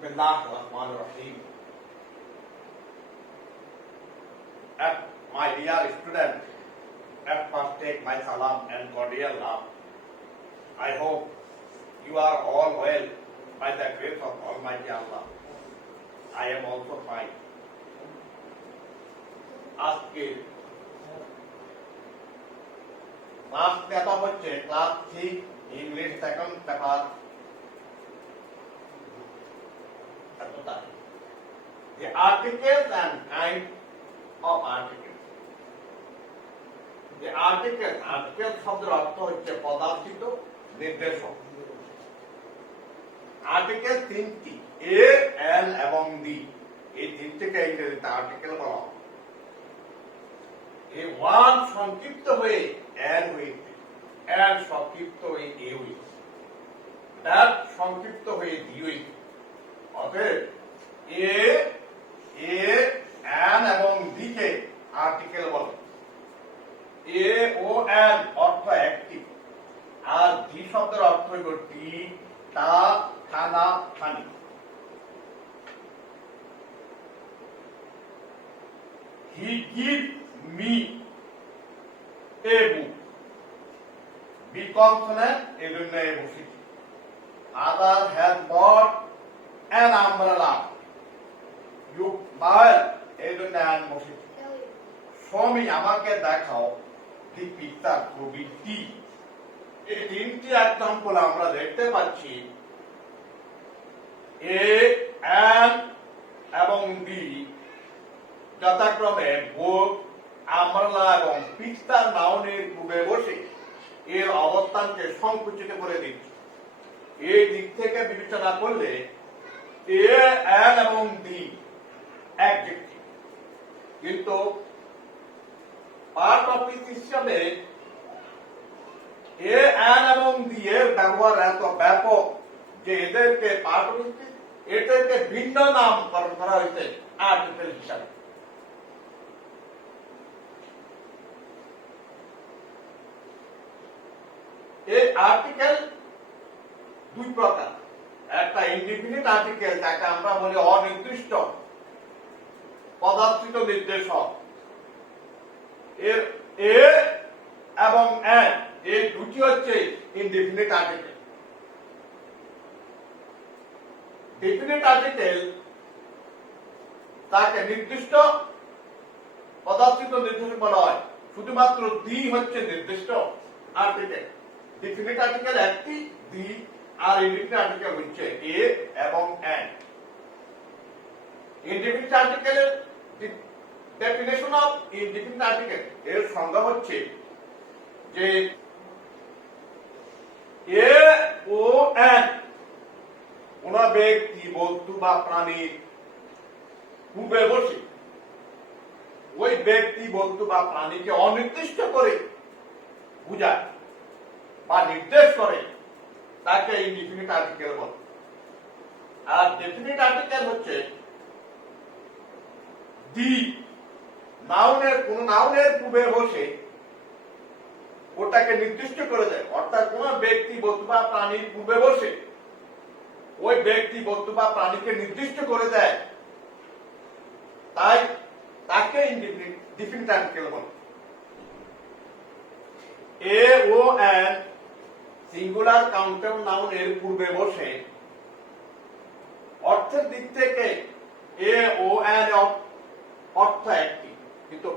Bismillahirrahmanirrahim. My dear student, at first take my salam and cordial love. I hope you are all well by the grace of Almighty Allah. I am also fine. আজকে class নেতা হচ্ছে class 3 English second paper The articles and kind of articles. The articles শব্দের অর্থ হচ্ছে পদার্থিত নির্দেশক। Article তিনটি এ, এল এবং দি, এই তিনটিকে ইংরেজিতে আর্টিকেল বলা হয়। এই ওয়ান সংক্ষিপ্ত হয়ে এল হয়েছে, এল সংক্ষিপ্ত হয়ে এ হয়েছে, দ্যাট সংক্ষিপ্ত হয়ে দি হয়েছে। অতএব এ, এন এবং দিকে আর্টিকেল বলে। এ ও এন অর্থ একটি, আর দি শব্দের অর্থ হইল টি, টা, খানা, খানি। He gives me a book. Be consonant, এই জন্য এ বসেছি। Father has bought an umbrella. You buy, এই জন্য আন বসেছি। Show me, আমাকে দেখাও, the picture, ছবিটি। এই তিনটি এক্সাম্পল আমরা দেখতে পাচ্ছি। এ, এন এবং বি যথাক্রমে বুক, আমব্রেলা এবং পিকচার নাউনের পূর্বে বসে এর অবস্থানকে সংকুচিত করে দিচ্ছে। এই দিক থেকে বিবেচনা করলে এ, এন এবং দি অ্যাডজেক্টিভ, কিন্তু পার্ট অফ স্পিচ হিসাবে এ, এন এবং দি এর ব্যবহার এত ব্যাপক যে এদেরকে পার্ট অফ স্পিচ, এদেরকে ভিন্ন নামকরণ করা হয়েছে আর্টিকেল হিসাবে। এই আর্টিকেল দুই প্রকার। একটা ইনডিফিনিট আর্টিকেল, যাকে আমরা বলি অনির্দিষ্ট পদার্থিত নির্দেশক। এর এ এবং এন এই দুটি হচ্ছে ইনডিফিনিট আর্টিকেল। ডেফিনিট আর্টিকেল তাকে নির্দিষ্ট পদার্থিত নির্দেশক বলা হয়। শুধুমাত্র দি হচ্ছে নির্দিষ্ট আর্টিকেল। ডেফিনিট আর্টিকেল একটি, দি, আর ইনডিফিনিট আর্টিকেল হচ্ছে এ এবং এন। ইনডিফিনিট আর্টিকেলের ডেফিনেশন অফ ইনডিফিনিট আর্টিকেল, এর সংজ্ঞা হচ্ছে যে এ ও এন কোন ব্যক্তি, বস্তু বা প্রাণীর পূর্বে বসে ওই ব্যক্তি, বস্তু বা প্রাণীকে অনির্দিষ্ট করে বুঝায় বা নির্দেশ করে, তাকে ইনডিফিনিট আর্টিকেল বলে। আর ডেফিনিট আর্টিকেল হচ্ছে দি, নাউনের কোন নাউনের পূর্বে বসে ওটাকে নির্দিষ্ট করে দেয়। অর্থাৎ কোন ব্যক্তি, বস্তু বা প্রাণীর পূর্বে বসে ওই ব্যক্তি, বস্তু বা প্রাণীকে নির্দিষ্ট করে দেয়, তাই তাকে ডেফিনিট আর্টিকেল বলে। এ ও এন সিঙ্গুলার কাউন্টার নাউনের পূর্বে বসে অর্থের দিক থেকে এ ও এন অর্থ একটি, কিন্তু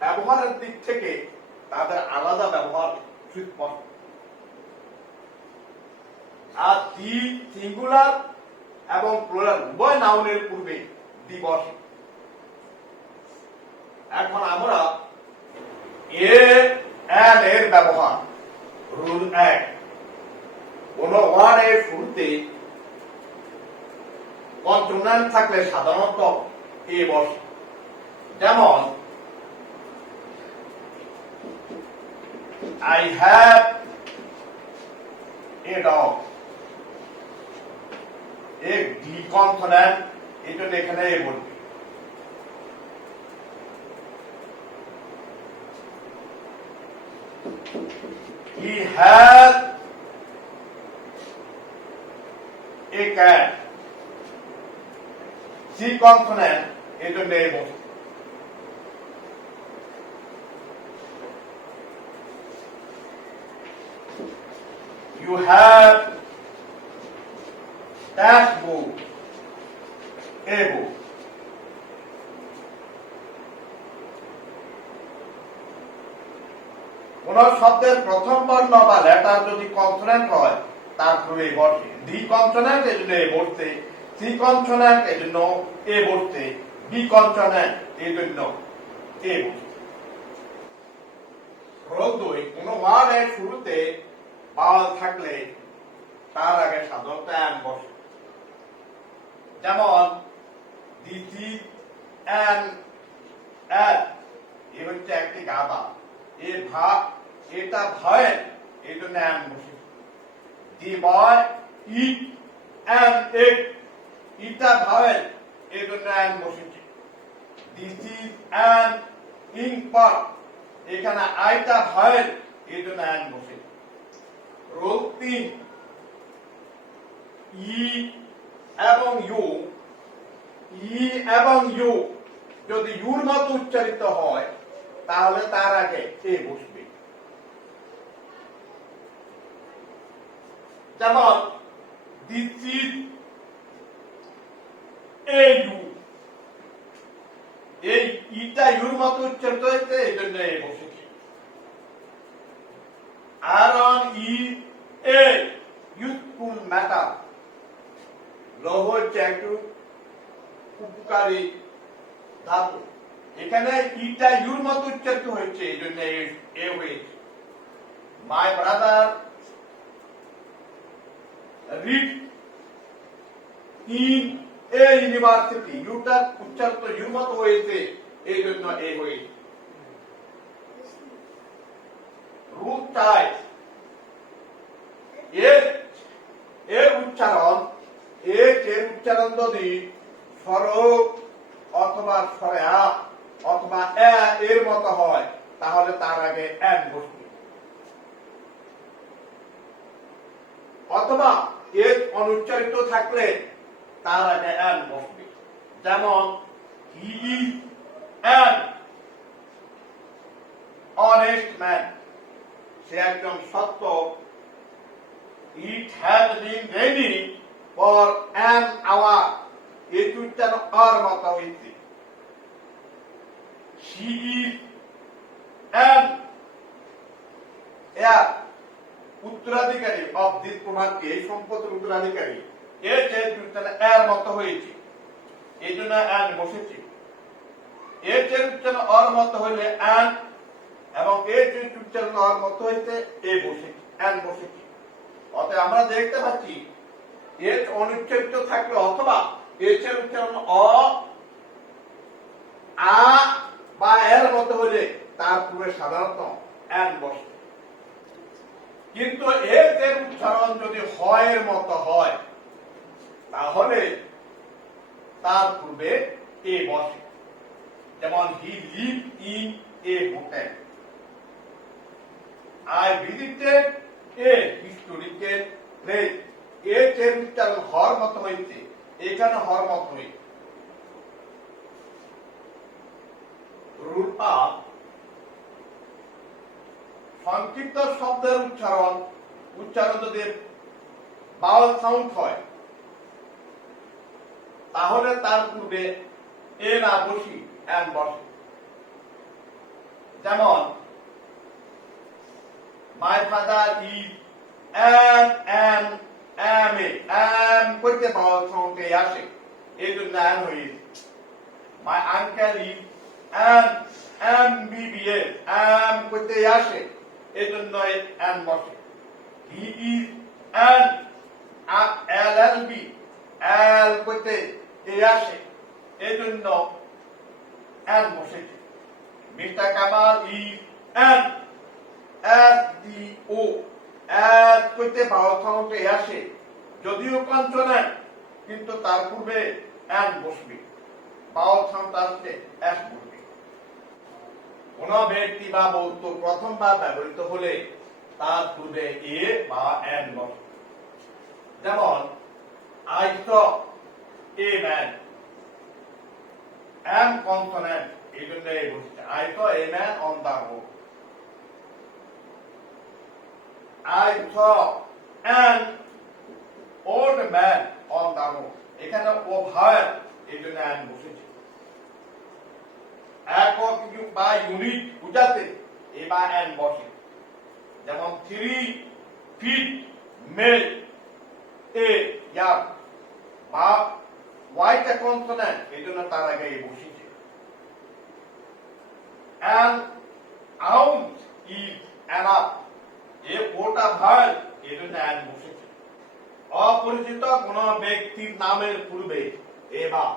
ব্যবহারের দিক থেকে তাদের আলাদা ব্যবহার সুস্পষ্ট। আর দি সিঙ্গুলার এবং প্লুরাল উভয় নাউনের পূর্বে দি বসে। এখন আমরা এ, এন এর ব্যবহার। রুল 1, কোন ওয়ার্ডের শুরুতে কনসোনেন্ট থাকলে সাধারণত এ বসে। যেমন I have a dog, एक डी কনসোনেন্ট, এটা এখানে এ বলবে। He has a cat, C consonant এই জন্য এ বসবে। You have that book, a book. কোন শব্দের প্রথম বর্ণ বা লেটার যদি কনসোনেন্ট হয় তারপরে বসে। ডি কনসোনেন্ট এই জন্য এ বসছে, সি কনসোনেন্ট এই জন্য এ বসছে, বি কনসোনেন্ট এই জন্য এ বসছে। কোন ওয়ার্ডের শুরুতে ভাওয়াল থাকলে তার আগে সাধারণত অ্যান বসে। যেমন দিস ইজ অ্যান অ্যাড, এ হচ্ছে একটি গাধা, এ এটা ভয়েল এই জন্য অ্যান বসে। দি বয় ইট অ্যান এগ, ইটা ভয়েল এই জন্য অ্যান বসেছে। দিস ইজ অ্যান ইঙ্ক পট, এখানে আইটা ভয়েল এই জন্য অ্যান বসেছে। রোল 3, ই এবং ইউ যদি ইউর মতো উচ্চারিত হয় তাহলে তার আগে এ বসবে। যেমন দিস ইজ এ ইউ, এই ইটা ইউর মতো উচ্চারিত হয়েছে এই জন্য এ বসেছে। Iron is a useful matter, লৌহ হচ্ছে একটু উপকারী ধাতু, এখানে ইটা ইউর মতো উচ্চারিত হয়েছে এই জন্য এ হয়েছে। My brother read in a university, ইউটা উচ্চারিত ইউর মতো হয়েছে এই জন্য এ হয়েছে। রুল টাইপ, এর উচ্চারণ যদি সরল অথবা সরেয়া অথবা এর মতো হয় তাহলে তার আগে অ্যান বসবে, অথবা এর অনুচ্চারিত থাকলে তার আগে অ্যান বসবে। যেমন he is an honest man, সে একজন সত্য। It has been raining for an hour, এই উচ্চারণ আর মতো হয়েছে। She is an heir, উত্তরাধিকারী of this property, এই সম্পদের উত্তরাধিকারী, এর যে উচ্চারণ এর মতো হয়েছে এই জন্য অ্যান বসেছে। এর যে উচ্চারণ আর মতো হলে অ্যান, এবং এর যে উচ্চারণ আর মতো হয়েছে এ বসেছে, অ্যান বসেছে। অতএব আমরা দেখতে পাচ্ছি এর অনুচ্চারিত থাকলে অথবা এর উচ্চারণ আ বা এর মতো হলে তার পূর্বে সাধারণত অ্যান বসে। কিন্তু এর যে উচ্চারণ যদি হয় এর মতো হয় তাহলে তার পূর্বে এ বসে। যেমন he live in a hotel, I visited a historical place, এর যে উচ্চারণ হর মতো হয়েছে এখানে হর মতো হয়েছে। রুল অফ, সংক্ষিপ্ত শব্দের উচ্চারণ যদি বাউল সাউন্ড হয় তাহলে তার পূর্বে এ না বসি অ্যান বসে। যেমন মাই ফাদার ইজ অ্যান অ্যাম করতে বাউল সাউন্ড আসে এই জন্য অ্যান হয়েছে। মাই আঙ্কেল ইজ MBBS, অ্যাম করতে আসে এই জন্য অ্যান বসে। হি ইজ অ্যান LLB, এল করতে আসে এই জন্য অ্যান বসেছে। Mister Kamal is an SDO, S করতে বাউল সাউন্ড আসে যদিও কনসোনেন্ট কিন্তু তার পূর্বে অ্যান বসবে, বাউল সাউন্ড আসলে এস বসবে। কোন ব্যক্তি বা বস্তু প্রথমবার ব্যবহৃত হলে তার পূর্বে এ বা এন বসে। যেমন I saw a man, M consonant এই জন্য এই বসছে I saw a man on the road I saw an old man on the road এখানে ও ভাওয়েল এই জন্য an বসেছে একক বা ইউনিট বুঝাতে এবার n বসে যেমন 3 feet মেল এ ইয়ার বা white consonant এই জন্য তার আগে এই বসেছে an ounce is enough এ ওটা ভাওয়েল এই জন্য n বসেছে অপরিচিত কোন ব্যক্তির নামের পূর্বে এবার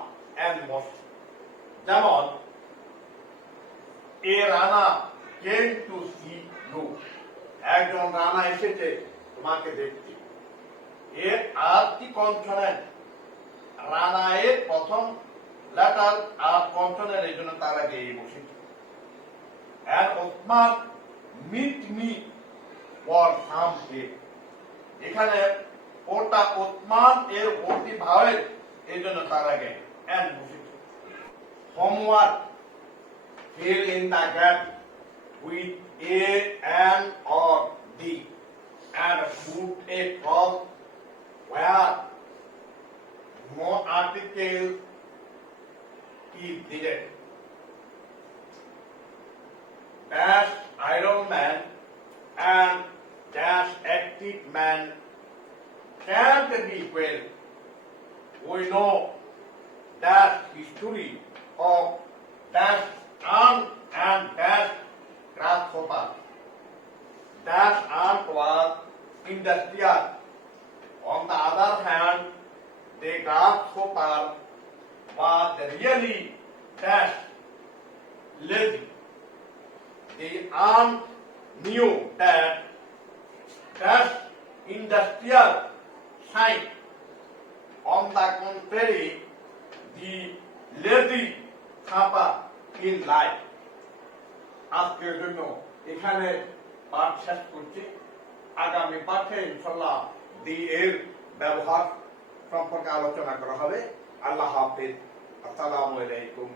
n বসে যেমন এ Rana came to see you একজন রানা এসেছে তোমাকে দেখতে এর আর কি কনসোনেন্ট রানা এর প্রথম লেটার আর কনসোনেন্ট এই জন্য তার আগে এই বসেছে and Osman meet me for some help এখানে ওটা ওসমান এর ওটি ভাওয়েল এই জন্য তার আগে and বসেছে homework fill in the gap with a an or the and put a cross where no article is needed. Dash Iron Man and dash active man can't be well. We know that history of dash ant and dash grasshopper. Dash ant was industrial. On the other hand, the grasshopper was really dash lazy. The ant knew that dash industrial shine. On the contrary, the lazy suffer in life. আজকের জন্য এখানে পাঠ শেষ করছি আগামী পাঠে ইনশাআল্লাহ দি এর ব্যবহার সম্পর্কে আলোচনা করা হবে আল্লাহ হাফেজ আসসালামু আলাইকুম